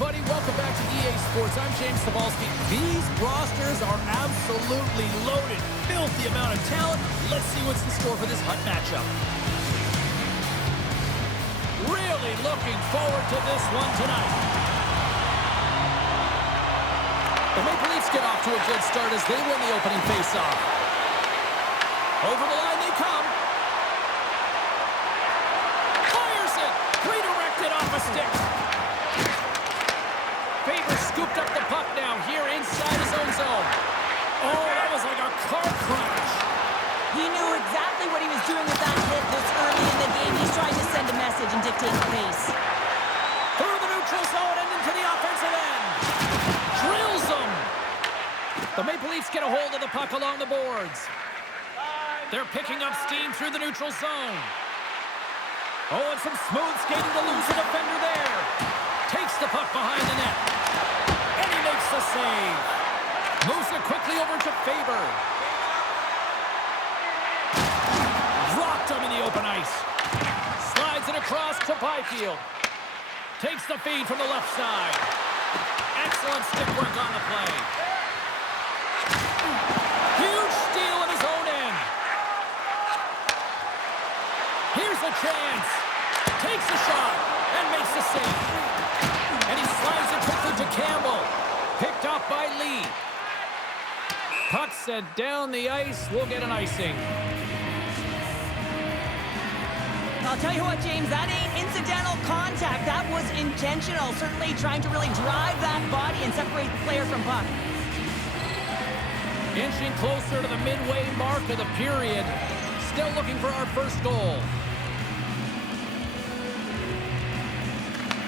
everybody. Welcome back to EA Sports. I'm James Cebulski. These rosters are absolutely loaded. Filthy amount of talent. Let's see what's in store for this hot matchup. Really looking forward to this one tonight. The Maple Leafs get off to a good start as they win the opening faceoff. Over the line they come. Fires it. Redirected off a stick. Faber scooped up the puck now here inside his own zone. Oh, that was like a car crash. He knew exactly what he was doing with that hit this early in the game. He's trying to send a message and dictate the pace. Through the neutral zone and into the offensive end. Drills them. The Maple Leafs get a hold of the puck along the boards. They're picking up steam through the neutral zone. Oh, and some smooth skating to lose a defender there. Takes the puck behind the net. And he makes the save. Moves it quickly over to Faber. Rocked him in the open ice. Slides it across to Byfield. Takes the feed from the left side. Excellent stick work on the play. Huge steal in his own end. Here's a chance. Takes a shot and makes the save. And he slides it quickly to Campbell. Picked off by Lee. Puck sent down the ice. We'll get an icing. I'll tell you what, James, that ain't incidental contact. That was intentional. Certainly trying to really drive that body and separate the player from puck. Inching closer to the midway mark of the period. Still looking for our first goal.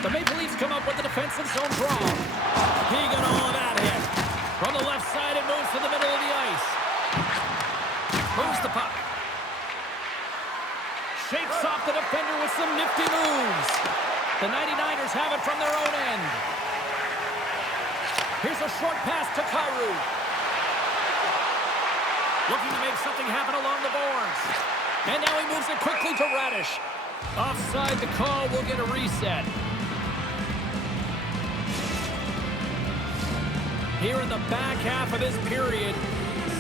The Maple Leafs come up with the defensive zone draw. He got all of that hit. From the left side, it moves to the middle of the ice. Moves the puck. Shakes off the defender with some nifty moves. The 99ers have it from their own end. Here's a short pass to Kyrou. Looking to make something happen along the boards. And now he moves it quickly to Radish. Offside the call, we'll get a reset. Here in the back half of this period,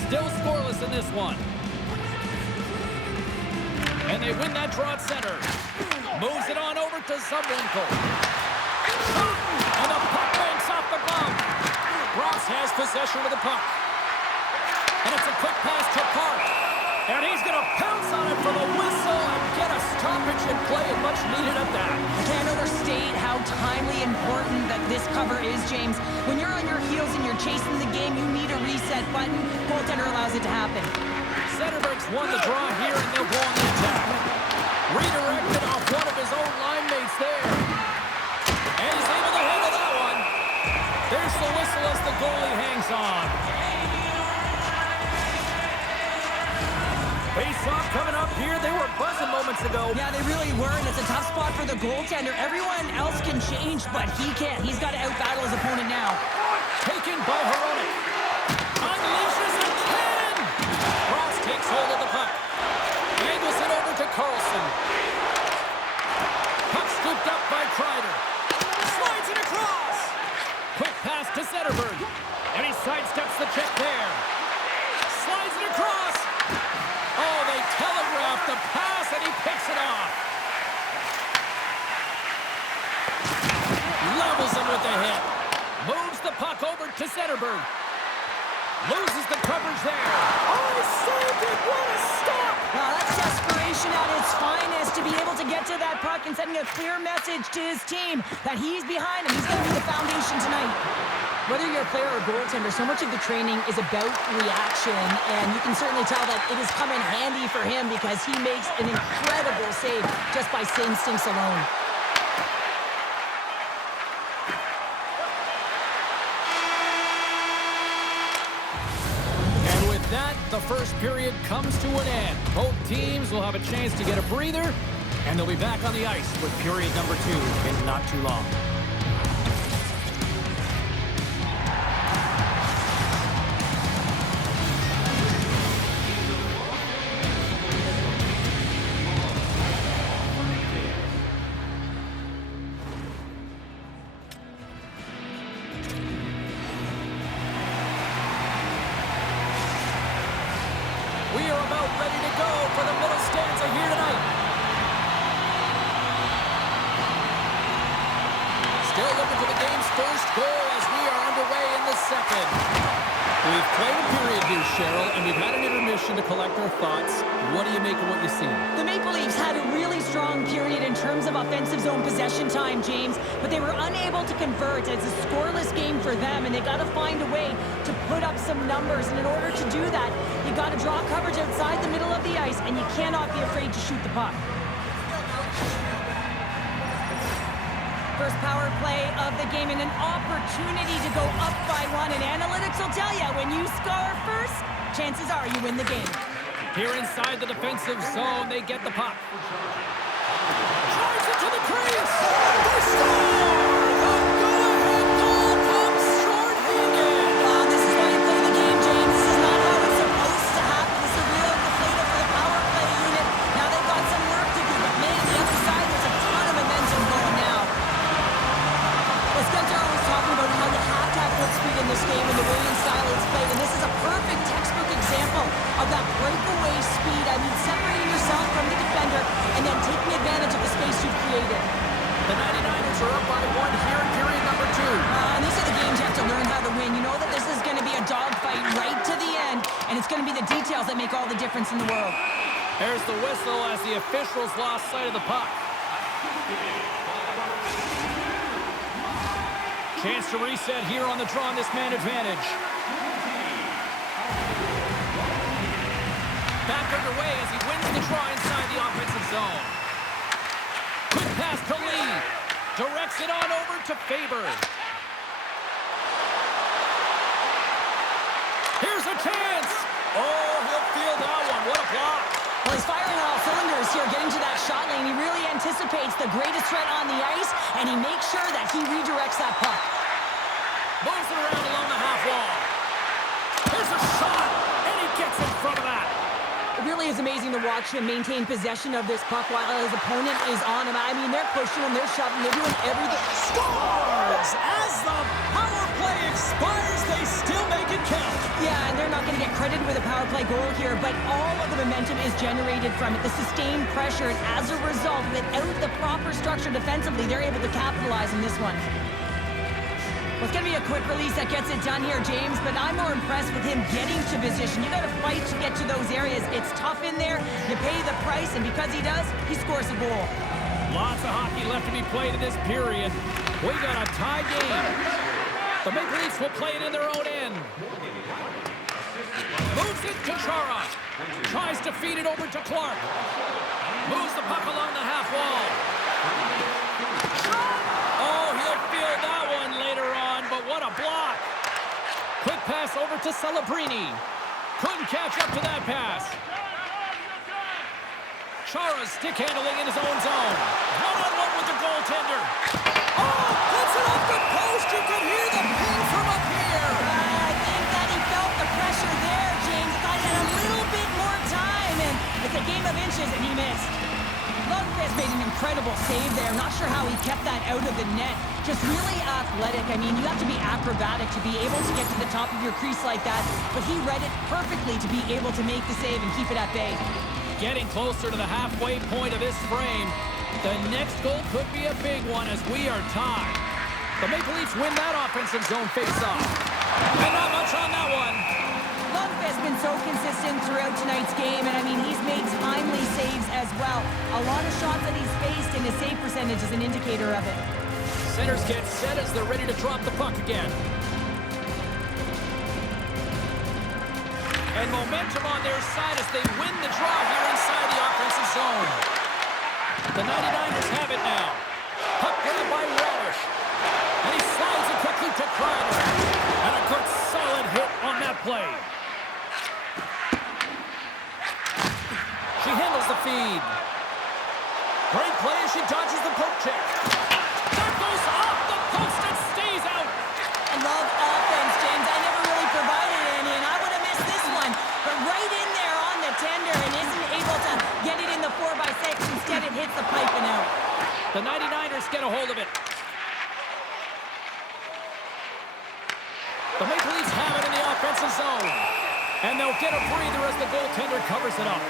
still scoreless in this one. And they win that draw at center. Moves it on over to Zubwinkle. And the puck banks off the glove. Ross has possession of the puck. And it's a quick pass to Park. And he's going to pounce on it for the whistle and get a stoppage in play, and much needed at that. I can't overstate how timely important that this cover is, James. When you're on your heels and you're chasing the game, you need a reset button. Goaltender allows it to happen. Zetterberg's won the draw here, and they'll go on the attack. Redirected off one of his own line mates there. And he's able to handle that one. There's the whistle as the goalie hangs on. Face-off coming up here. They were buzzing moments ago. Yeah, they really were, and it's a tough spot for the goaltender. Everyone else can change, but he can't. He's got to out-battle his opponent now. Taken by Hronek. Unleashes a cannon. Ross takes hold of the puck. Angles it over to Carlson. Puck scooped up by Kreider. Slides it across. Quick pass to Zetterberg. And he sidesteps the check there. Slides it across. Oh, they telegraphed the pass, and he picks it off. Levels him with the hit. Moves the puck over to Zetterberg. Loses the coverage there. Oh, he saved it. What a stop. Well, that's desperation at its finest, to be able to get to that puck and sending a clear message to his team that he's behind him. He's going to be the foundation tonight. Whether you're a player or a goaltender, so much of the training is about reaction, and you can certainly tell that it has come in handy for him because he makes an incredible save just by instincts alone. And with that, the first period comes to an end. Both teams will have a chance to get a breather, and they'll be back on the ice with period number 2 in not too long. we are about ready to go for the middle stanza here tonight. Still looking for the game's first goal as we are underway in the second. We've played a period here, Cheryl, and we've had an intermission to collect our thoughts. What do you make of what you see? The Maple Leafs had a really strong period in terms of offensive zone possession time, James, but they were unable to convert. It's a scoreless game for them, and they got to find a way to put up some numbers. And in order to do that, you got to draw coverage outside the middle of the ice, and you cannot be afraid to shoot the puck. First power play of the game and an opportunity to go up by one. And analytics will tell you, when you score first, chances are you win the game. Here inside the defensive zone, they get the puck. Drives it to the crease. They score! The go-ahead goal comes short-handed. This is why you play the game, James. This is not how it's supposed to happen. It's a real deflator for the power play unit. Now they've got some work to do, but man, the other side, there's a ton of momentum going now. Spencer always talking about how you have to have foot speed in this game and the way and style it's played, and this is a perfect textbook example of that breakaway speed. I mean, separating yourself from the defender and then taking advantage of the space you've created. The 99ers are up by one here in period number 2. And these are the games you have to learn how to win. You know that this is going to be a dogfight right to the end, and it's going to be the details that make all the difference in the world. There's the whistle as the officials lost sight of the puck. Chance to reset here on the draw on this man advantage. Back underway as he wins the draw inside the offensive zone. Quick pass to Lee. Directs it on over to Faber. Here's a chance. Oh, he'll feel that one. What a block. Well, he's firing on all cylinders here, getting to that shot lane. He really anticipates the greatest threat on the ice, and he makes sure that he redirects that puck. Moves it around along the half wall. Here's a shot, and he gets in front of that. It really is amazing to watch him maintain possession of this puck while his opponent is on him. I mean, they're pushing him, they're shoving, they're doing everything. Scores! As the power play expires, they still make it count. Yeah, and they're not going to get credited with a power play goal here, but all of the momentum is generated from it, the sustained pressure, and as a result, without the proper structure defensively, they're able to capitalize in this one. Well, it's going to be a quick release that gets it done here, James, but I'm more impressed with him getting to position. You got to fight to get to those areas. It's tough in there. You pay the price, and because he does, he scores a goal. Lots of hockey left to be played in this period. We got a tie game. The Maple Leafs will play it in their own end. Moves it to Chara. Tries to feed it over to Clark. Moves the puck along the half wall. Oh, he'll feel that one later on, but what a block. Quick pass over to Celebrini. Couldn't catch up to that pass. Chara's stick handling in his own zone. One-on-one with the goaltender. Oh, puts it off the post. You can hear the ping from up here. I think that he felt the pressure there, James. Thought he had a little bit more time, and it's a game of inches, and he missed. Lundqvist made an incredible save there. Not sure how he kept that out of the net. Just really athletic. I mean, you have to be acrobatic to be able to get to the top of your crease like that, but he read it perfectly to be able to make the save and keep it at bay. Getting closer to the halfway point of this frame. The next goal could be a big one as we are tied. The Maple Leafs win that offensive zone face-off. And not much on that one. Lundqvist has been so consistent throughout tonight's game, and I mean, he's made timely saves as well. A lot of shots that he's faced, and his save percentage is an indicator of it. Centers get set as they're ready to drop the puck again. And momentum on their side as they win the draw here inside the offensive zone. The 99ers have it now. Puck headed by Radish. And he slides it quickly to Kreider. And a good solid hit on that play. She handles the feed. Great play as she dodges the poke check. That goes off the post and stays out. I love offense, James. I never really provided any, and I would have missed this one. But right in there on the tender and isn't able to get it in the 4x6. Instead, it hits the pipe and out. The 99ers get a hold of it. The Maple Leafs have it in the offensive zone. And they'll get a breather as the goaltender covers it up.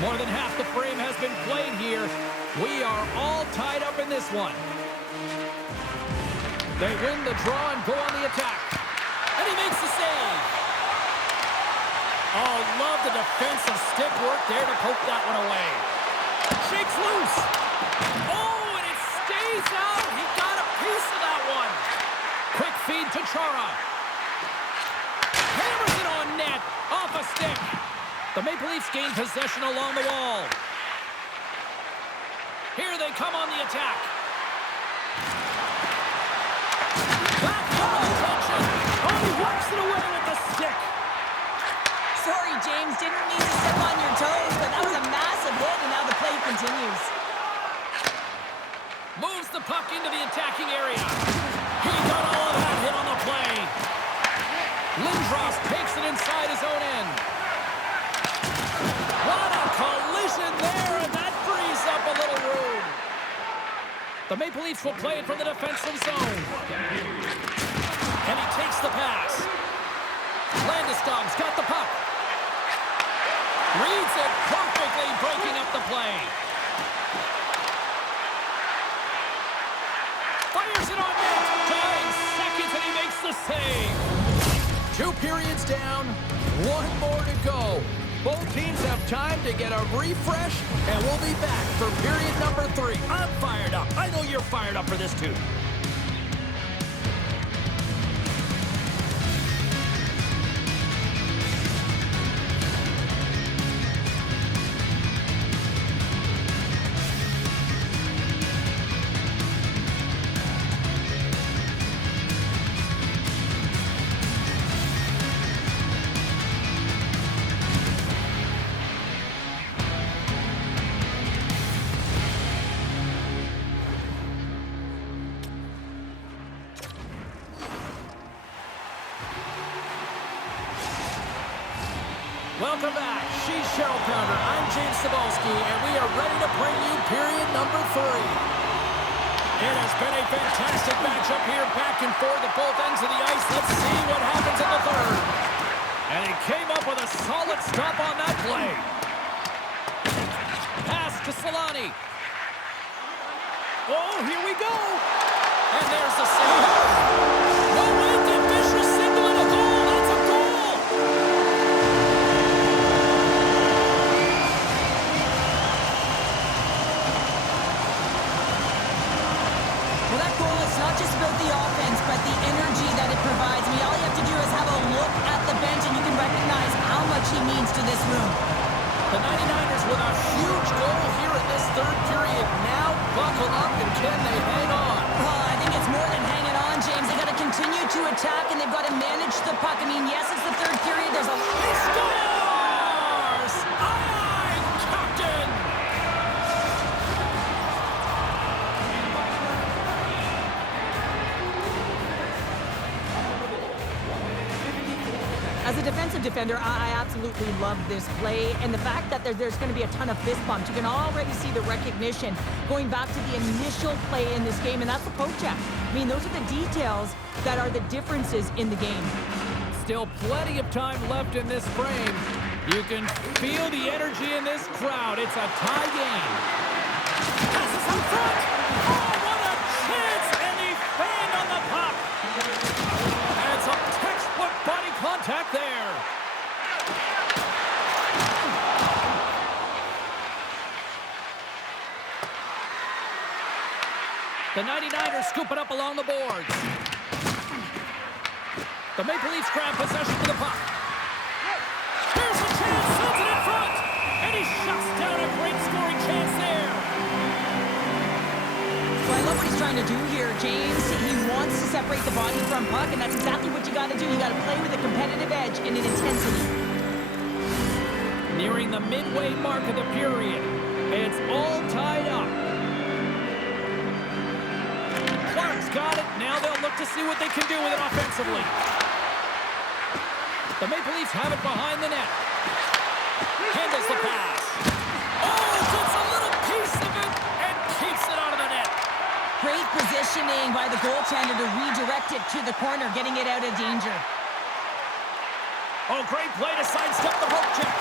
More than half the frame has been played here. We are all tied up in this one. They win the draw and go on the attack. And he makes the save. Oh, love the defensive stick work there to poke that one away. Shakes loose. Oh, and it stays out. He got a piece of that one. Quick feed to Chara. Hammers it on net. Off a stick. The Maple Leafs gain possession along the wall. Here they come on the attack. Back from attention. Oh, he works it away with the stick. Sorry, James. Didn't mean to step on your toes, but that was a massive hit, and now the play continues. Moves the puck into the attacking area. He got all of that hit on the play. Lindros takes it inside his own end. What a collision there, and that frees up a little room. The Maple Leafs will play it from the defensive zone. And he takes the pass. Landeskog's got the puck. Reads it perfectly, breaking up the play. Fires it on net. 9 seconds, and he makes the save. 2 periods down, 1 more to go. Both teams have time to get a refresh, and we'll be back for period number 3. I'm fired up. I know you're fired up for this, too. Welcome back. She's Cheryl Pounder. I'm James Cebulski, and we are ready to bring you period number 3. It has been a fantastic matchup here, back and forth at both ends of the ice. Let's see what happens in the third. And he came up with a solid stop on that play. Pass to Solani. Oh, here we go. And there's the save. No way, the official signal and a goal. That's a goal. Well, that goal is not just about the offense, but the energy that it provides. I mean, all you have to do is have a look at the bench, and you can recognize how much he means to this room. The 99ers with a huge goal here in this third period. Now buckle up, and can they hang on? Well, I think it's more than hanging on, James. They've got to continue to attack, and they've got to manage the puck. I mean, yes, it's the third period. There's a lot. He scores! Aye, Captain! As a defensive defender, I absolutely love this play, and the fact that there's going to be a ton of fist bumps. You can already see the recognition going back to the initial play in this game, and that's the poke check. I mean, those are the details that are the differences in the game. Still plenty of time left in this frame. You can feel the energy in this crowd. It's a tie game. Passes in front. Oh, what a chance! And he fanned on the puck. And some textbook body contact there. The 99ers scoop it up along the boards. The Maple Leafs grab possession for the puck. Here's a chance, sends it in front, and he shuts down a great scoring chance there. Well, I love what he's trying to do here, James. He wants to separate the body from puck, and that's exactly what you got to do. You got to play with a competitive edge and an intensity. Nearing the midway mark of the period, it's all tied up. Clark's got it. Now they'll look to see what they can do with it offensively. The Maple Leafs have it behind the net. Handles the pass. Oh, gets a little piece of it and keeps it out of the net. Great positioning by the goaltender to redirect it to the corner, getting it out of danger. Oh, great play to sidestep the poke check.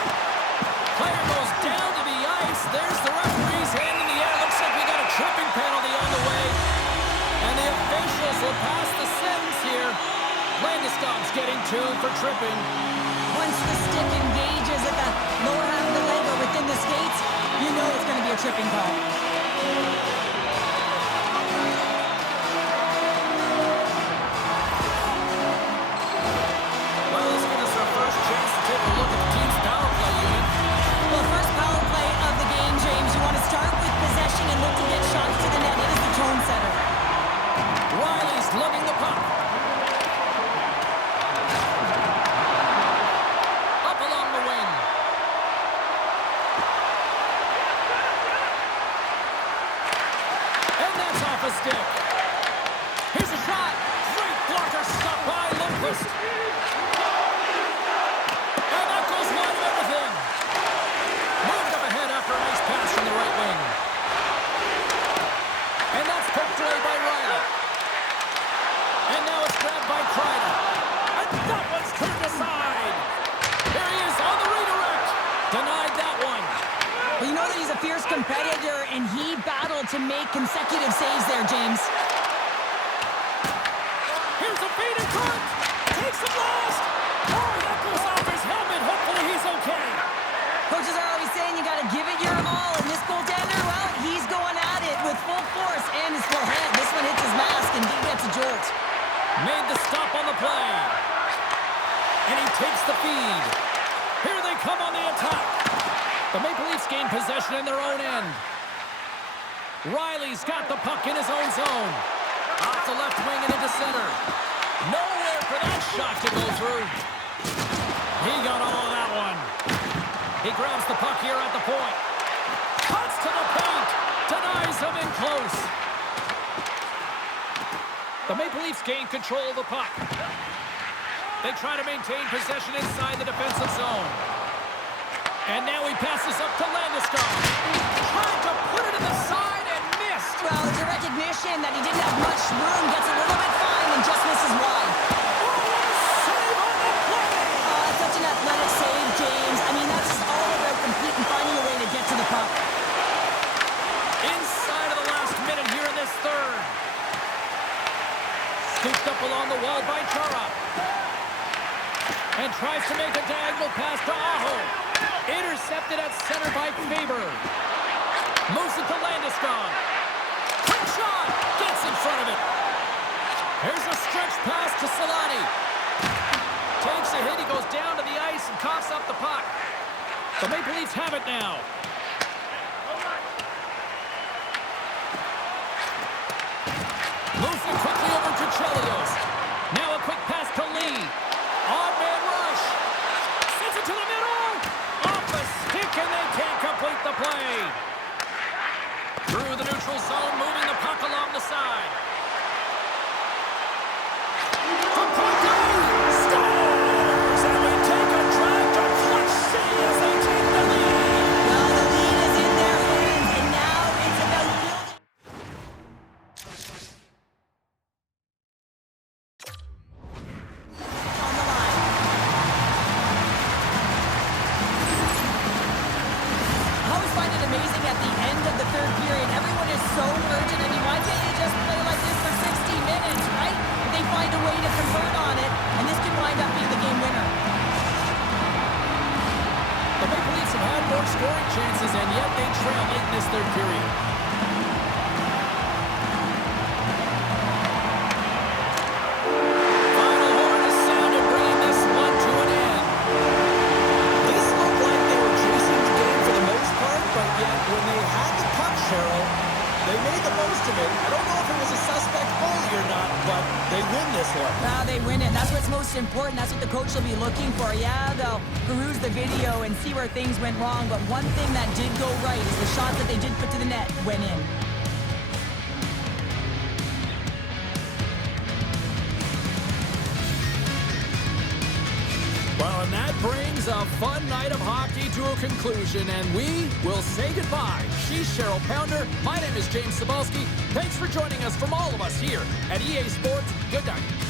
Player goes down to the ice. There's the referee's hand in the air. Looks like we got a tripping penalty on the way. And the officials will pass the sentence here. Landeskog's getting 2 for tripping. Once the stick engages at the lower half of the leg or within the skates, you know it's going to be a tripping call. Well, this gives us our first chance to take a look at the team's power play unit. Well, first power play of the game, James. You want to start with possession and look to get shots to the net. It is the tone setter. Riley's lugging the puck. Up along the wing. And that's off a stick. Here's a shot. Great blocker stop by Lundqvist. And that goes wide of everything. Moved up ahead after a nice pass from the right wing. And that's poked away by Riley. And now it's grabbed by Kreider. And that one's turned aside. There he is on the redirect. Denied that one. Well, you know that he's a fierce competitor, and he battled to make consecutive saves there, James. Here's a feed in front. Takes the blast. Oh, that goes off his helmet. Hopefully he's okay. Coaches are always saying you got to give it your all, and this goaltender, well, he's going at it with full force and his full hand. This one hits his mask and gets a jolt. Made the stop on the play. And he takes the feed. Here they come on the attack. The Maple Leafs gain possession in their own end. Riley's got the puck in his own zone. Off the left wing and into center. Nowhere for that shot to go through. He got all of that one. He grabs the puck here at the point. Cuts to the paint. Denies him in close. The Maple Leafs gain control of the puck. They try to maintain possession inside the defensive zone. And now he passes up to Landeskog. Trying to put it in the side and missed. Well, it's a recognition that he didn't have much room. Gets a little bit fine and just misses wide. Save on the play. Such an athletic save, James. I mean, that's just all about complete and finding a way to get to the puck. Inside of the last minute here in this third. Scooped up along the wall by Chara. And tries to make a diagonal pass to Aho. Intercepted at center by Faber. Moves it to Landeskog. Quick shot. Gets in front of it. Here's a stretch pass to Solani. Takes a hit. He goes down to the ice and coughs up the puck. The Maple Leafs have it now. Moves it quickly over to Chelios. Now a quick pass to Lee. On-man rush. Sends it to the middle. Off the stick, and they can't complete the play. Through the neutral zone, moving the puck along the side. From point down. Scores! And we take a drive to clutch city as they take the lead. Well, the lead is in their hands, and now it's about building. On the line. I always find it amazing at the end of the third period. Everyone is so urgent. I mean, why can't you just play like this for 60 minutes, right? But they find a way to convert on it, and this could wind up being the game winner. The Maple Leafs have had more scoring chances, and yet they trail late in this third period. Final horn is sounded, bringing this one to an end. This looked like they were chasing the game for the most part, but yet when they had the puck, Cheryl, they made the most of it. I don't know if it was a suspect goalie or not, but they win this one. Now they win it. That's what's most important. That's what the coach will be looking for. Yeah, they'll peruse the video and see where things went wrong, but one thing that did go right is the shot that they did put to the net went in. Well, and that brings a fun night of hockey to a conclusion, and we will say goodbye. She's Cheryl Pounder. My name is James Cebulski. Thanks for joining us from all of us here at EA Sports. Good night.